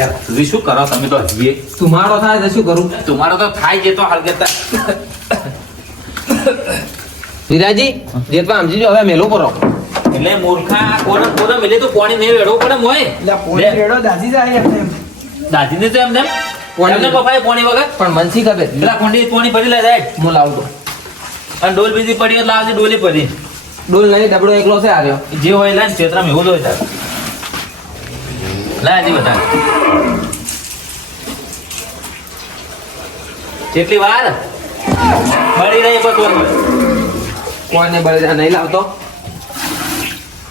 યાર સુધી શું કરો તમે તો હજીએ તમારો થાય તો શું કરું? તમારો તો થાય છે તો હાલ કરતા વિરાજી જેટલા સમજી હવે મેલો કરો. એટલે મૂર્ખા કોને કોને મિલે તો પાણી નહીં વેડવું પડે મોય દાદીને તો એમ એમને પપ્પાએ પાણી વગર પણ મનસી ખબર પેલા કોંડી પાણી ભરી લે જાય હું લાવું તો અને ડોલ બીજી પડી એટલે આજે ડોલી પડી ડોલ નહીં ડબડો એકલો છે આવ્યો. જે હોય લાય ક્ષેત્રમાં એવું જ હોય તાર લાય હજી બધા કેટલી વાર બળી રહી બસ વાર કોઈને બળી નહીં લાવતો.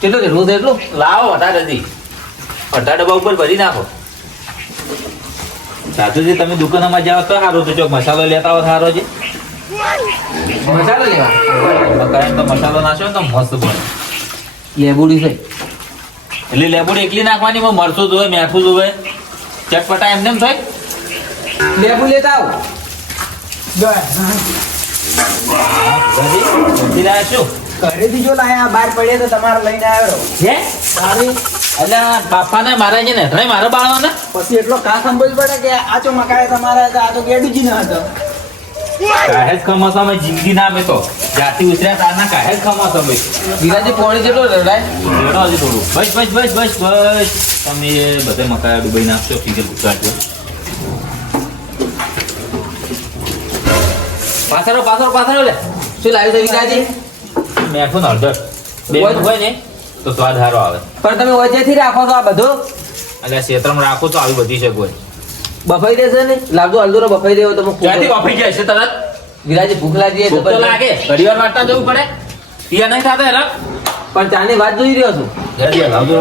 કેટલું છે રોજ એટલું લાવો વધારે હજી અડધા ડબ્બા ઉપર ભરી નાખો. સાચુજી તમે દુકાનમાં જાઓ તો સારું તો ચોક મસાલો લેતા હો સારો છે મસાલો લેવા મકાઈ તો મસાલો નાખ્યો ને તો મસ્ત બને. લેબુડી છે એટલે લેબુડી એકલી નાખવાની મરચું જોવે મીઠું જોવે ચટપટા એમને એમ થાય. લેબુ લેતા આવો. સમજી રહ્યા શું ઘરેથી જો લાયા બહાર પડે તો તમારે લઈને આવ્યો હે એટલે બાપાને મારા છે ને ત્રણે મારા બાળવાના પછી એટલો કા સંભળ પડે કે આ તો મકાઈ તમારા હતા આ તો ગેડુજી ના હતો કાહે જ ખમાસા જિંદગી ના મેં તો જાતિ ઉતર્યા તારના કાહે જ ખમાસા ભાઈ વિરાજી પોણી જેટલો રડાય રેડો હજી થોડું બસ બસ બસ બસ બસ તમે એ બધે મકાઈ ડૂબાઈ નાખશો ફિગર ગુજરાતી પાછળ પાછળ પાછળ લે શું લાવ્યું છે વિરાજી? મેઠું ને હળદર બે હોય ને તો સ્વાદ સારો આવે પણ તમે વચ્ચેથી રાખો છો આ બધું એટલે ક્ષેત્રમાં રાખો તો આવી બધી છે કોઈ બફાઈ દેશે ને લાવજો હળદરો બફાઈ દેવો તો ક્યાંથી વાપરી જાય છે તરત વિરાજી ભૂખ લાગી ભૂખ તો લાગે ઘડી વાર વાટતા જવું પડે ત્યાં નહીં થતા હેરા પણ ચાની વાત જોઈ રહ્યો છું. જલ્દી લાવજો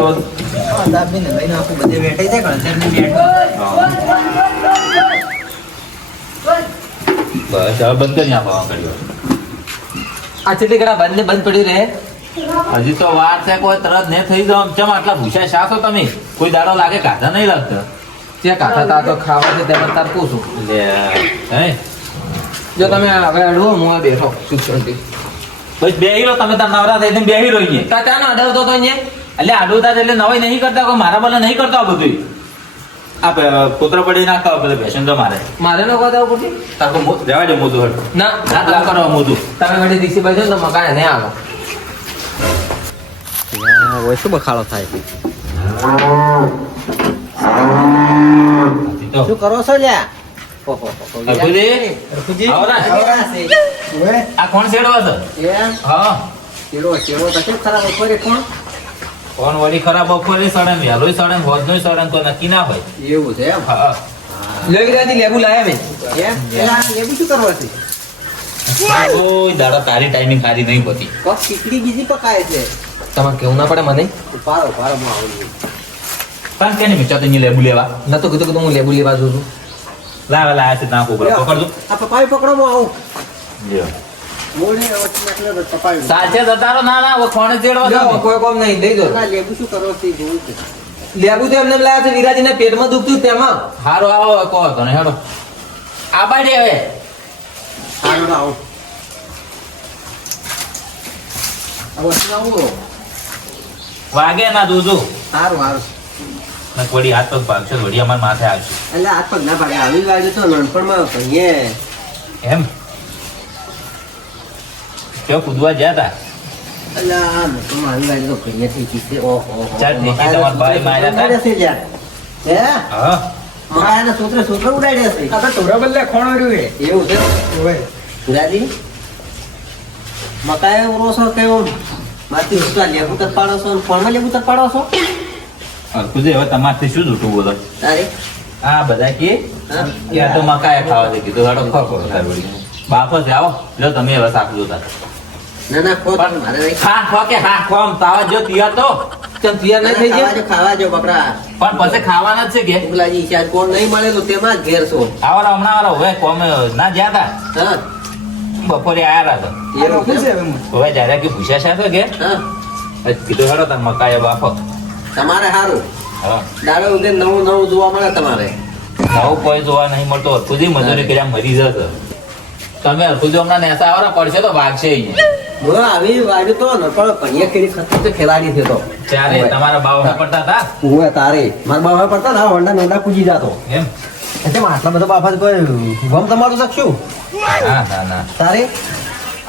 દાબીને લઈને આખું બધે વેઠાઈ જાય ઘણતરની મેઠ બસ હવે બંધ કરી નાખો ઘડી વાર આ છેલ્લી ઘડા બંધ ને બંધ પડ્યું રહે. હજી તો વાર છે કોઈ તરત ને થઈ જાવ ચમ આટલા ભૂસા શાસો તમે કોઈ દાડો લાગે કાઢા નહીં લાગતા ત્યાં કાંઠા તા તો ખાવા છે તેમાં તાર પૂછું લે હે જો તમે હવે અડવો હું આ બેઠો સુખ શાંતિ. બસ બેહી રહો તમે તાર નવરા થઈને બેહી રહો અહીંયા તા ચાનો અડાવતો તો અહીંયા એટલે આડું તાર એટલે નવાઈ નહીં કરતા કોઈ મારા બલે નહીં કરતો આ બધું આ પુત્ર પડી નાખતા હોય પેલા ભેસન તો મારે મારે નો વાત આવું પડશે. તાર તો રહેવા દે મોઢું હટ ના ના કામ કરવા મોઢું તમે વળી દીક્ષી બાજુ તો મકાન નહીં આવો. શું બખાડો થાય તો શું કરો છો લ્યા રઘુજી, આવો ને. આ કોણ છેડો હતો હા ચેડો ચેડો તો કેમ ખરાબ ઉપર કોણ કોણ વળી ખરાબ બપોરે સડે વહેલોય સડે હોજનો સડે તો નક્કી ના હોય એવું છે એમ હા લઈ ગયા લેબુ લાયા મેં એમ પેલા લેબુ શું કરવા છે કોઈ દાડા તારી ટાઈમિંગ સારી નહીં હોતી કોક ખીચડી બીજી પકાય છે તમારે કેવું ના પડે મને પારો પારો માં આવું પણ કે નહીં મિત્ર તો લેબુ લેવા નતો કીધું કે હું લેબુ લેવા જઉં છું. લાવે લાયા છે ના કોબરા પકડજો આ પપાઈ પકડો માં આવું લ્યો. મોડે એટલે પપાઈ સાચે જતારો ના ના કોણે ચેડવા લ્યો, દો કોઈ કોમ નહીં દઈ દો. ના લેબુ શું કરો છે જોવું છે લેબુ તો એમને લાયા છે વિરાજીને પેટમાં દુખતું તેમાં હારો આવો કહો તો ને હેડો આ બાડી હવે સારું આવું આવો આવો વાગે ના જોજો સારું સારું ને વળી હાથ પગ ભાગશે વળી અમાર માથે આવશે એટલે હાથ પગ ના ભાગે આવી વાગે તો નાનપણમાં ભણીએ એમ કેવો કૂદવા ગયા તા એટલે આ નાનપણમાં આવી વાગે તો ભણીએ થઈ ગઈ છે ઓહો ચાલ, નીચે તમારા ભાઈ માર્યા હતા? છે યાર હે હા મકાયાના સૂત્ર સૂત્ર ઉડાડ્યા છે આ તો ટોરા બદલે ખોણો રહ્યું એવું છે ઓય સુરાજી મકાયા ઉરો છો કેવો માથી ઉસલા લેબુ તક પાડો છો અને ફોનમાં લેબુ તક પાડો છો અલ્પુજી હવે તમારથી શું જૂઠું બોલો તારે આ બધા કે હા? કે આ તો મકાઈ ખાવા દે કીધું હાડો ખો તાર વળી બાપ જ આવો જો તમે હવે શાક જોતા ના ના ખોટ મારે નહીં હા ખો કે હા ખો આમ તાવા જો તિયા તો ચમ તૈયાર નહીં થઈ ગયા ખાવા જો બાપરા પણ પછી ખાવાના જ છે કે ઉગલાજી શાયદ કોણ નહીં મળેલું તેમાં જ ઘેર છો આવારા હમણાં વાળા હવે કોમ ના જ્યાં તા હા બપોરે આયા હતા એવું છે હવે જ્યારે કે પૂછ્યા છે કે હા કીધું હેડો તાર મકાઈ બાફો તમારે સારું હા દાડો ઉગે નવું નવું જોવા મળે તમારે નવું કોઈ જોવા નહીં મળતો અલ્પુજી મજૂરી કર્યા મરી જતો તમે હરખું જો હમણાં નેસા વાળા પડશે તો વાગશે અહીંયા. બોલો આવી વાડી તો ન પણ કન્યા કેરી ખતર તો ખેલાડી છે તો ત્યારે તમારા બાવડા પડતા હતા ઓય તારે મારા બાબા પડતા ના હોન્ડા નોંડા કૂદી જાતો એમ. એટલે આટલા બધા બાપા કોઈ ગમ તમારું શકશું ના ના ના તારે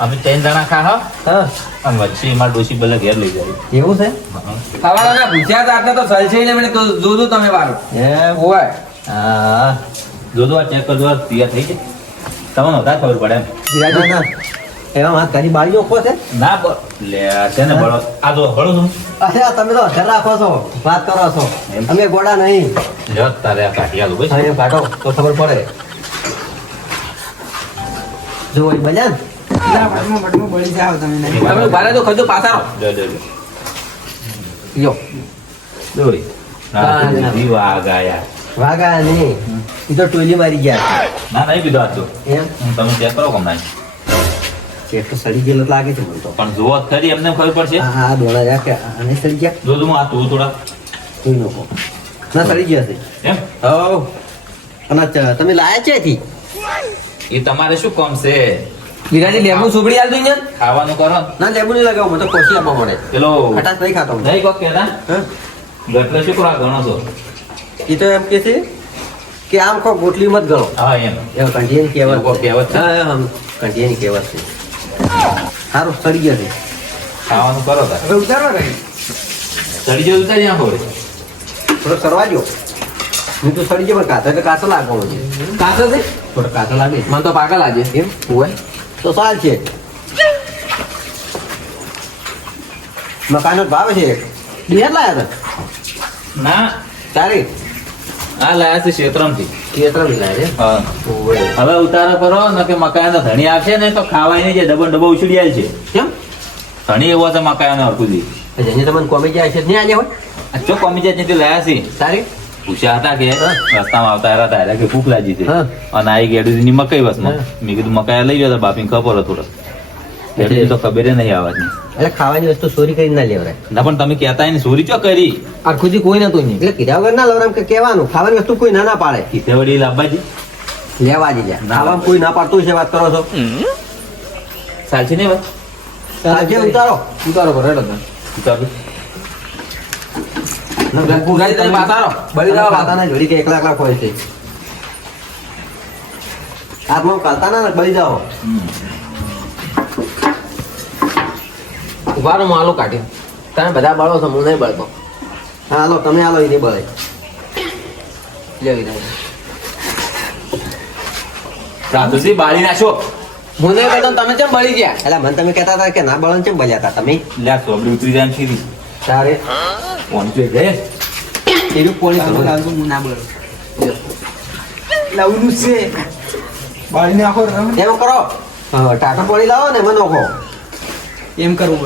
અમે 3 જણા ખા હા હા અને વચ્ચે મારા ડોશી ભલે ઘેર લઈ જાય. એવું છે સવારના ભૂસ્યા હતા એટલે તો સલસઈ ને મને તો જોજો તમે વાળો એમ ઓય હા જોજો આ ચેક કરજો આ તૈયાર થઈ છે તમને નહોતા ખબર પડે એમ. ના ના એવા વાત કરી બાળી ઓખો છે ના લે આ છે ને બળો આ જો બળો છું અરે આ તમે તો ઘર રાખો છો વાત કરો છો એમ. અમે ગોડા નહીં લ્યો તારે આ કાઢી આલું બસ. હા, એમ કાઢો તો ખબર પડે જો એ બજાર તમે ઉભા તો ખજો પાછા રહો. લ્યો, લ્યો, લ્યો. લ્યો દોરી. હા, ના, ના. જી વાઘ આયા. વાગા નહીં એ તો ટોલી મારી ગયા ના નહીં કીધું આજ તો એમ તમે ચેક કરો હમણાં ચેક તો સડી ગયેલો લાગે છે મને તો પણ જુઓ જ ખરી એમને ખબર પડશે હા દોડા રહ્યા કે આને સડી ગયા જોજો હું આ તું થોડા કોઈ નો ના સડી ગયા છે એમ હો અને તમે લાયા છે થી એ તમારે શું કામ છે વિરાજી લેબુ સુબડી આલજો અહીંયા ખાવાનું કરો ને. ના લેબુ નહીં લગાવું મને તો કોશી આપવા મળે પેલો ખટાશ નહીં ખાતો હું. નહીં કોક કહેતા હા ગટલે શું કરો ગણો છો એ તો એમ કે છે કે આમ કો ગોટલી મત ગણો હા એમ એવું કંઠિયાની કહેવત એવું કોક કહેવત છે? હા હા કંઠિયાની કહેવત છે સારું સડી ગયા છે ખાવાનું કરો તાર હવે ઉતારવા રહી ચડી જવું ઉતારી નાખો હવે. થોડો સરવા જો હું તો સડી ગયો પણ કાચો એટલે કાચો લાગવાનો છે કાચો છે થોડો કાચો લાગે છે. મને તો પાકા લાગે એમ ઓય તો સાલ છે મકાનો ભાવ છે બિહાર લાયા હતા ના તારે આ લાયા છે ક્ષેત્રમથી ખેતર લાયા છે હા હવે ઉતારો કરો ને કે મકાઈ નો ધણી આવશે ને તો ખાવાય નહીં છે ડબો ઉછળી આલ છે કેમ ધણી એવો છે મકાઈ નો હરકુજી જેને તમને કોમી જાય છે નહીં આજે હોય આ ચો કોમી જાય ત્યાંથી લાયા છે તારે પૂછ્યા હતા કે હા. રસ્તામાં આવતા હતા એટલે કે ભૂખ લાગી છે હા. અને આ ગેડુજીની મકાઈ વસમાં હા. મેં કીધું મકાઈ લઈ ગયો બાપી ખબર થોડો ગેડુજી તો ખબર નહીં આવવાની એટલે ખાવાની વસ્તુ ચોરી કરીને ના લેવરાય ના પણ તમે કહેતા ને ચોરી ચો કરી આખુજી કોઈ નતું નહીં એટલે કીધા વગર ના લેવરાય એમ કે કહેવાનું ખાવાની વસ્તુ કોઈ ના ના પાડે કીધે વળી લાવવાજી લેવા જ જાય ના. ખાવામાં કોઈ ના પાડતું છે વાત કરો છો સાચી નહીં વાત આજે ઉતારો ઉતારો કરો હેડો તમે ઉતારો. ગુગાજી તમે પાછા રહો બળી જાવ કાતાના જોડી કે એકલા એકલા ખોય છે હાથમાં કાતા ના બળી જાઓ હમ. ઉભા રહો હું આલુ કાઢી તમે બધા બળો છો હું નહીં બળતો હા હાલો તમે હાલો એને બળે લે વિરાજી રાતુજી બાળી નાખો હું નહીં બળતો તમે કેમ બળી ગયા એટલે મને તમે કહેતા હતા કે ના બળન છે બળ્યા હતા તમે લે આ સોબડી ઉતરી જાય એમ સીધી તારે પહોંચી જાય એનું પોણી કરવું એમ કરો ટાટા પોણી લાવો ને એમાં નોખો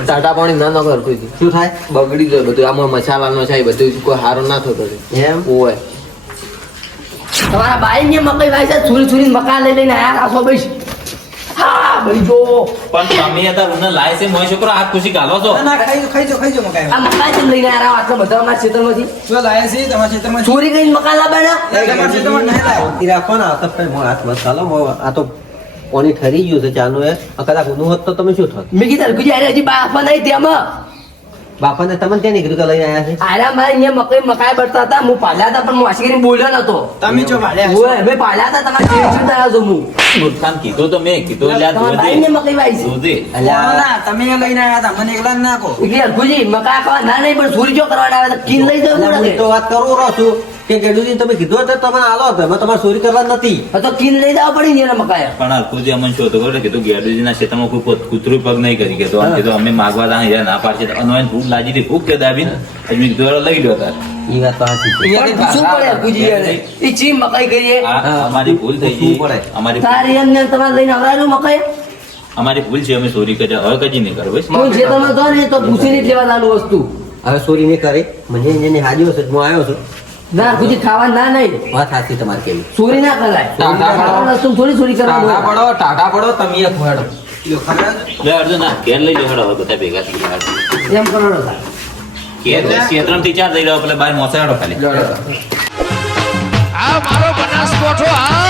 ટાટા પાણી ના ન કર કોઈ શું થાય બગડી જાય બધું આમાં મસાલાનો છે એ બધું કોઈ સારું ના થતો એમ ઓય તમારા બાઈ ને મકઈ ભાઈ છે છુરી છુરી મકા લઈ લઈને આયા રાખો ભાઈ હા ભાઈ જો પણ તમે અત્યારે રૂમને લાય છે મોય છોકરો આ ખુશી ગાલો છો આ મકા કેમ લઈને આયા રાવ આટલા બધા અમારા ક્ષેત્રમાંથી ચોરી કરીને મકા લાવવાના રાખો ને આ તો કઈ હાથ મત ચાલો આ તો પોણી ઠરી ગયું છે ચાનું એ કદાચ ઊંધું હોત તો તમે શું થાત મેં કીધું ગુજારે હજી બાપા નહીં તેમાં બાપાને તમને ત્યાં નીકળ્યું કે લઈને આવ્યા છે આરા મારે અહીંયા મકાઈ બળતા હતા હું પાલ્યા હતા પણ હું વાસી કરીને બોલ્યો નતો તમે જો ઓય મેં પાલ્યા હતા તમારા ચીડ ચીડ થયા છો હું મૂર્ખાન કીધું તો મેં કીધું એટલે આ તમારા બાઈ ને મકઈ વાઈ છે જોજે. એટલે હરખુજી મકા ખાવા ના નહીં પણ ચોરી જો કરવાના આવે તો કીન લઈ જવું હું પડે તો વાત કરું રહું છું કે ગેડુજી તમે કીધું હતું તમે આલો હતો એમાં તમારે ચોરી કરવા નથી તો કીન લઈ જવા પડી ને એના મકાયા પણ હરખુજી અમને શું હતું ખબર છે? કીધું ગેડુજીના ક્ષેત્રમાં કોઈ કૂતરું પગ નહીં કરી કે તો આમ કીધું અમે માગવા તા હીરા ના પાડશે તો અનવાઈને ભૂખ લાગી હતી ભૂખ કે દાબીને પછી મેં કીધું "હેડો લઈ લો તાર એ વાત તો સાચી છે પણ પૂછવું પડે હરખુજી યાર. એ ચીમ મકાઈ કરીએ આ અમારી ભૂલ થઈ ગઈ પૂછવું પડે. અમારી તારે એમને તમારે લઈને આવડાવ્યું મકાઈ અમારી ભૂલ છે અમે ચોરી કરી હવે કદી નહીં કરો બસ હું જે તમે કહો ને તો પૂછીને જ લેવા લાલું વસ્તુ હવે ચોરી નહીં કરે મને જેની હાજર છે હું આવ્યો છું ના હરખુજી ખાવા ના નહીં વાત સાચી તમારે કેવી ચોરી ના કરાય ટાટા ખાવાની વસ્તુ થોડી ચોરી ટાટા કરવાની પડો ટાટા પડો તમે એક ખોડો લે અર્જુન ના ઘેર લઈ જાઓ હેડો હવે બધા ભેગા થઈ ગયા એમ કરો ને. ઘેર ક્ષેત્રમથી ચાર થઈ રહ્યો પેલા બાર મોસા હેડો ખાલી જોડો આ મારો બનાસકોઠો આ